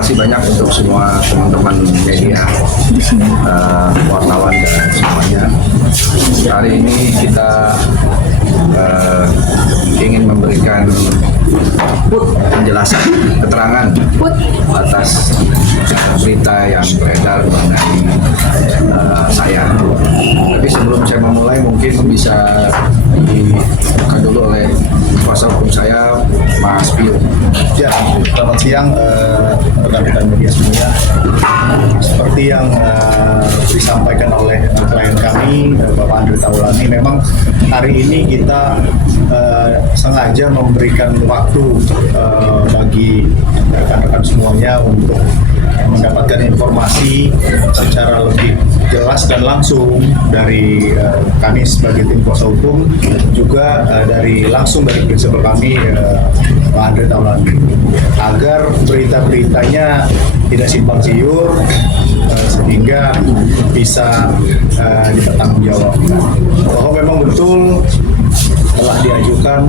kasih banyak untuk semua teman-teman media, wartawan dan semuanya. Hari ini kita ingin memberikan penjelasan, keterangan atas berita yang beredar mengenai saya. Tapi sebelum saya memulai, mungkin bisa dibuka dulu oleh kuasa hukum saya, Mas Pio. Ya, selamat siang rekan-rekan media semuanya. Seperti yang disampaikan oleh klien kami, Bapak Andre Taulani, memang hari ini kita sengaja memberikan waktu bagi rekan-rekan semuanya untuk mendapatkan informasi secara lebih jelas dan langsung dari kami sebagai tim kuasa hukum, juga langsung dari prinsipal kami, Pak Andre Taulani, agar berita-beritanya tidak simpang siur, sehingga bisa dipertanggungjawabkan bahwa memang betul telah diajukan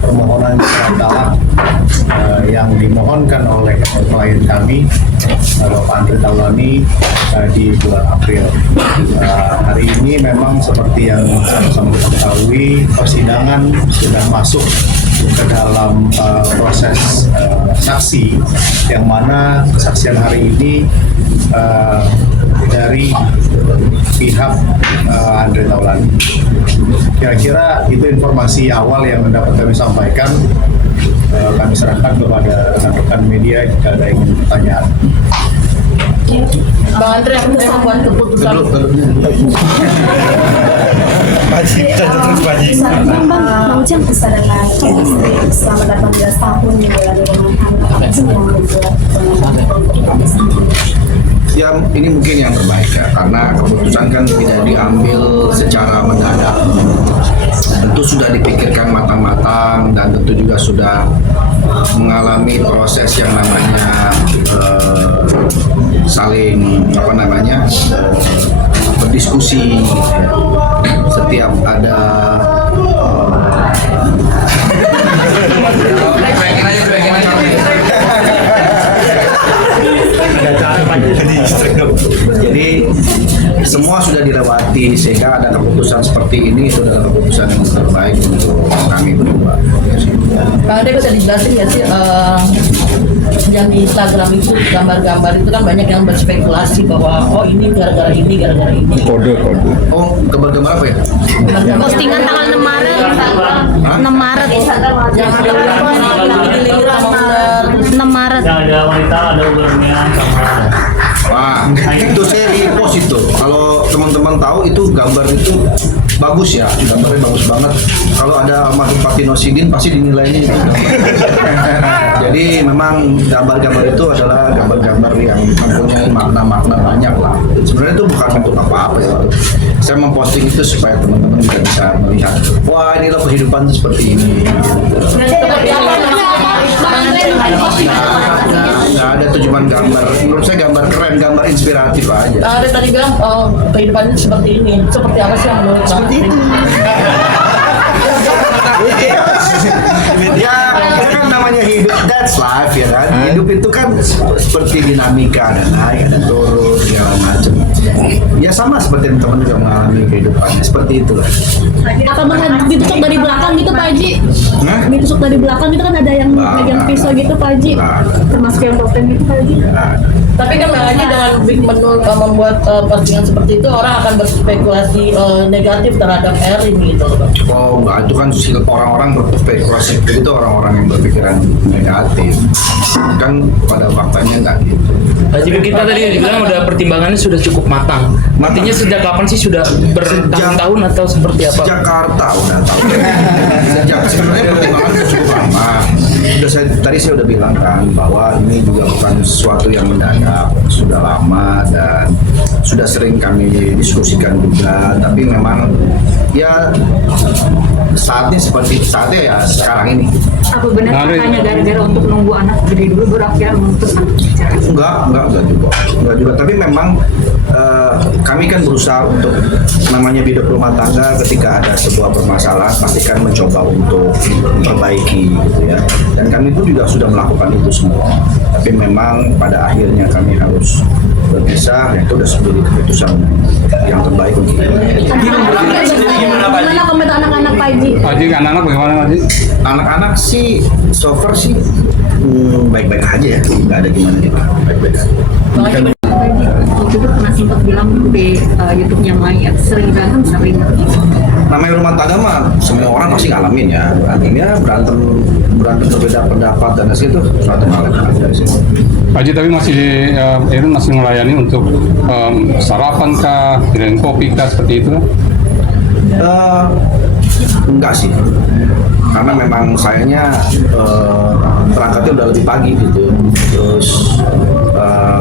permohonan cerai yang dimohonkan oleh klien kami, Bapak Andre Taulani, di bulan April. Hari ini memang seperti yang sama-sama kita ketahui, persidangan sudah masuk ke dalam proses saksi, yang mana kesaksian hari ini dari pihak Andre Taulani. Kira-kira itu informasi awal yang dapat kami sampaikan. Kami serahkan kepada rekan-rekan media jika ada yang pertanyaan. Bang Andre, aku membuat keputusan. Bang Ujang bisa dengan istri selama 18 tahun di bulan rumah tangga yang membuat Ya, ini mungkin yang terbaik ya, karena keputusan kan tidak diambil secara mendadak. Tentu sudah dipikirkan matang-matang dan tentu juga sudah mengalami proses yang namanya saling berdiskusi. Setiap ada jadi semua sudah dilewati sehingga ada keputusan seperti ini. Itu adalah keputusan yang terbaik untuk kami berdua. Bang Andre, bisa dijelasin nggak sih yang di Instagram itu gambar-gambar itu kan banyak yang berspekulasi bahwa ini gara-gara ini, gara-gara ini. Kode. Oh, gambar-gambar apa ya? Postingan tanggal 6 Maret. 6 Maret. Yang ada lagi 6 Maret. Yang ada wanita, ada ularnya sama. Wah, itu saya repost itu. Kalau teman-teman tahu itu gambar itu bagus ya, gambarnya bagus banget. Kalau ada almarhum Fatino Sidin pasti dinilainya itu. Jadi memang gambar-gambar itu adalah gambar-gambar yang mempunyai makna-makna banyak lah. Sebenarnya itu bukan untuk apa-apa ya. Saya memposting itu supaya teman-teman juga bisa melihat, wah ini loh kehidupan seperti ini. Nggak ada tuh cuman gambar. Menurut saya gambar keren, gambar inspiratif aja. Andre tadi bilang kehidupannya seperti ini. Seperti apa sih yang menurut seperti itu? Ya, itu kan namanya hidup, that's life ya kan. Hidup itu kan seperti dinamika, ada naik, ada turun, segala macam. Ya sama seperti teman-teman juga mengalami kehidupannya seperti itu. apa ditusuk dari belakang gitu Pak Haji? Hah? Ditusuk dari belakang gitu kan ada yang megang pisau gitu Pak Haji? Termasuk yang dokter gitu Pak Haji? Tapi kan makanya dengan membuat postingan seperti itu orang akan berspekulasi negatif terhadap Erin gitu. Oh enggak, itu kan orang-orang berspekulasi itu orang-orang yang berpikiran negatif. Kan pada faktanya enggak gitu. Haji kita tadi bilang udah pertimbangannya sudah cukup matang. Artinya sejak kapan sih sudah bertahun-tahun atau seperti apa? Sejak Jakarta udah tahu. Sejak sebenarnya pertimbangan sudah cukup lama. Tadi saya udah bilang kan bahwa ini juga bukan sesuatu yang mendadak, sudah lama dan sudah sering kami diskusikan juga, tapi memang ya saatnya ya sekarang ini. Apa benar hanya gara-gara untuk nunggu anak gede dulu baru akhirnya memutuskan bicara? Enggak juga. Tapi memang kami kan berusaha untuk namanya hidup rumah tangga, ketika ada sebuah permasalahan pasti kan mencoba untuk memperbaiki gitu ya. Dan kami pun juga sudah melakukan itu semua. Tapi memang pada akhirnya kami harus berpisah, itu sudah menjadi keputusan yang terbaik untuk kita. Gimana komentar anak-anak Pak Haji? Pak Haji, anak-anak bagaimana Pak Haji? Anak-anak sih so far sih baik-baik aja ya, nggak ada gimana gitu, baik-baik aja. Waktu itu pernah sempat bilang di YouTube-nya Maya sering berantem sampai Namanya rumah tangga mah semua orang pasti ngalamin ya, artinya berantem berbeda pendapat dan itu suatu hal yang ada sih. Pak Haji, tapi Erun masih melayani untuk sarapan kah, kirim kopi kah, seperti itu? Enggak sih, karena memang sayanya berangkatnya udah lebih pagi gitu. Terus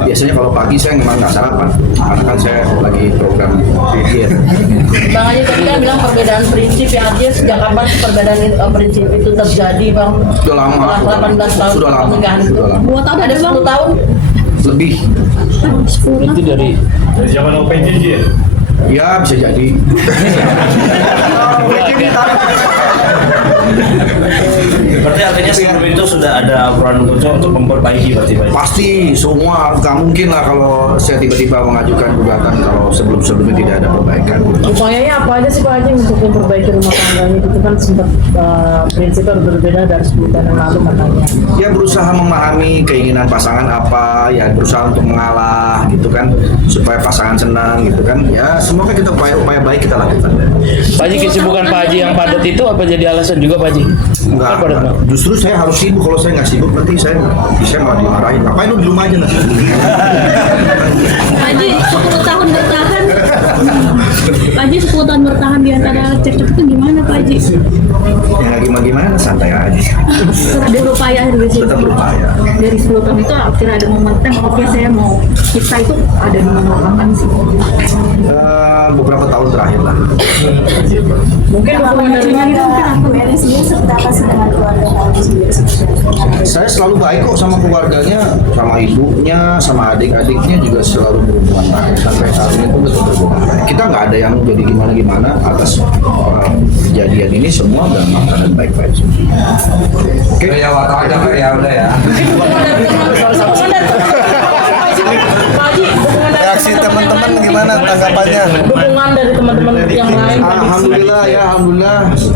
biasanya kalau pagi saya memang nggak sarapan, karena kan saya lagi program pikir. Bang Haji tadi kan bilang perbedaan prinsip ya, artinya sejak kapan perbedaan prinsip itu terjadi Bang? Sudah lama. Setelah 18 tahun Sudah lama. pernikahan itu. Sudah lama. Buat tahun ada 10 tahun. Lebih. Itu dari Zaman OPJJ ya? Ya bisa jadi. Berarti artinya sebelum itu sudah ada peran untuk memperbaiki berarti Pak? Pasti semua, nggak mungkin lah kalau saya tiba-tiba mengajukan gugatan kalau sebelum-sebelumnya tidak ada perbaikan. Upayanya apa aja sih Pak Haji untuk memperbaiki rumah tangganya? Itu kan sempat prinsipnya berbeda dari 10 tahun yang lalu katanya. Ya berusaha memahami keinginan pasangan apa, ya berusaha untuk mengalah gitu kan, supaya pasangan senang gitu kan. Ya semua kan kita upaya baik kita lakukan. Pak Haji, kesibukan Pak Haji yang padat itu apa jadi alasan juga Pak Haji? Enggak, Apa padat, Pak? justru saya harus sibuk. Kalau saya nggak sibuk nanti saya malah dimarahin. Ngapain lu di rumah aja lah. Pak Haji 10 tahun bertahan. Pak Haji 10 tahun bertahan di antara cekcok itu gimana Pak Haji? Ya nggak gimana, santai aja. Berupaya dari situ. Tetap berupaya. Dari 10 tahun itu akhirnya ada momen oke saya mau kita itu ada di momen kapan sih? Beberapa tahun terakhir lah. Mungkin hubungan dari Bu Erin sendiri seperti apa sih dengan keluarga kamu sendiri? Saya selalu baik kok sama keluarganya, sama ibunya, sama adik-adiknya juga selalu berhubungan baik. Sampai saat ini pun tetap berhubungan baik. Kita nggak ada yang jadi gimana-gimana atas kejadian ini, semua dalam keadaan baik-baik. Oke. Ya waktu aja ya udah ya. Reaksi teman-teman gimana tanggapannya? Dukungan dari teman-teman yang lain. Alhamdulillah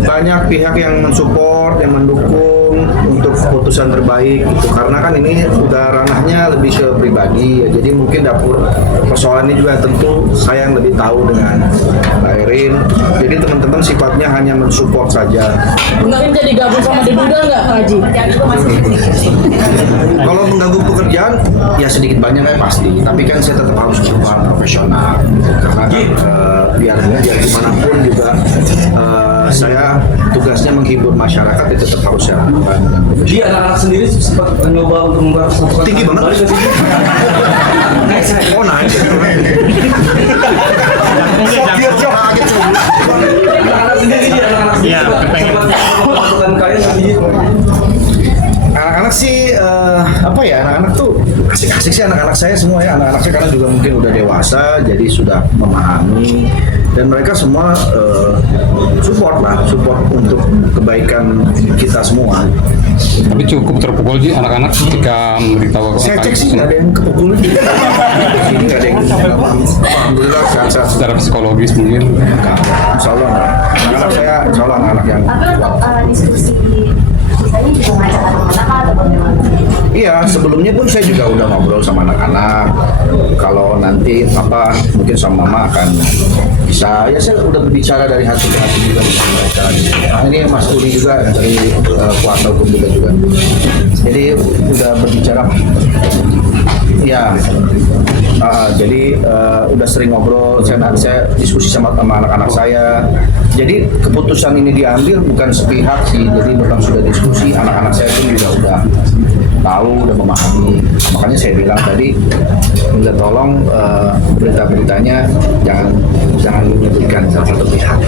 banyak pihak yang mensupport, yang mendukung untuk keputusan terbaik gitu. Karena kan ini udah ranahnya lebih ke pribadi ya. Jadi mungkin dapur persoalan ini juga tentu saya yang lebih tahu dengan Mbak Erin. Jadi teman-teman sifatnya hanya mensupport saja. Mungkin jadi gabung sama Deduda nggak Pak Haji? Kalau mengganggu pekerjaan ya sedikit banyak ya pasti. Tapi kan saya tetap harus berperan profesional. Karena biar gimana pun juga saya tugasnya menghibur masyarakat ya tetap harus saya lakukan. Dia anak-anak sendiri sempat mencoba untuk membahas Tinggi banget. Oh naik. anak-anak sendiri Iya, pengen. Anak-anak sih apa ya, anak-anak tuh asik-asik sih anak-anak saya semua ya. Anak-anak saya karena juga mungkin udah dewasa jadi sudah memahami dan mereka semua support untuk kebaikan kita semua. Tapi cukup terpukul sih anak-anak ketika memberitahu. Saya cek sih nggak ada yang kepukul. Ini nggak ada yang alhamdulillah sehat-sehat. Secara psikologis mungkin. Insya Allah nggak. Anak-anak saya insya Allah anak yang Tapi untuk diskusi misalnya juga ngajak anak-anak atau bagaimana? Iya, sebelumnya pun saya juga udah ngobrol sama anak-anak. Kalau nanti mungkin sama mama akan bisa. Ya saya udah berbicara dari hati ke hati juga dengan mereka. Nah, ini Mas Uli juga dari kuasa hukum juga. Jadi udah berbicara. Ya, jadi udah sering ngobrol. Saya diskusi sama anak-anak saya. Jadi keputusan ini diambil bukan sepihak sih. Jadi memang sudah diskusi. Anak-anak saya pun juga udah tahu, udah memahami. Makanya saya bilang tadi, minta tolong berita-beritanya jangan menyebutkan salah satu pihak.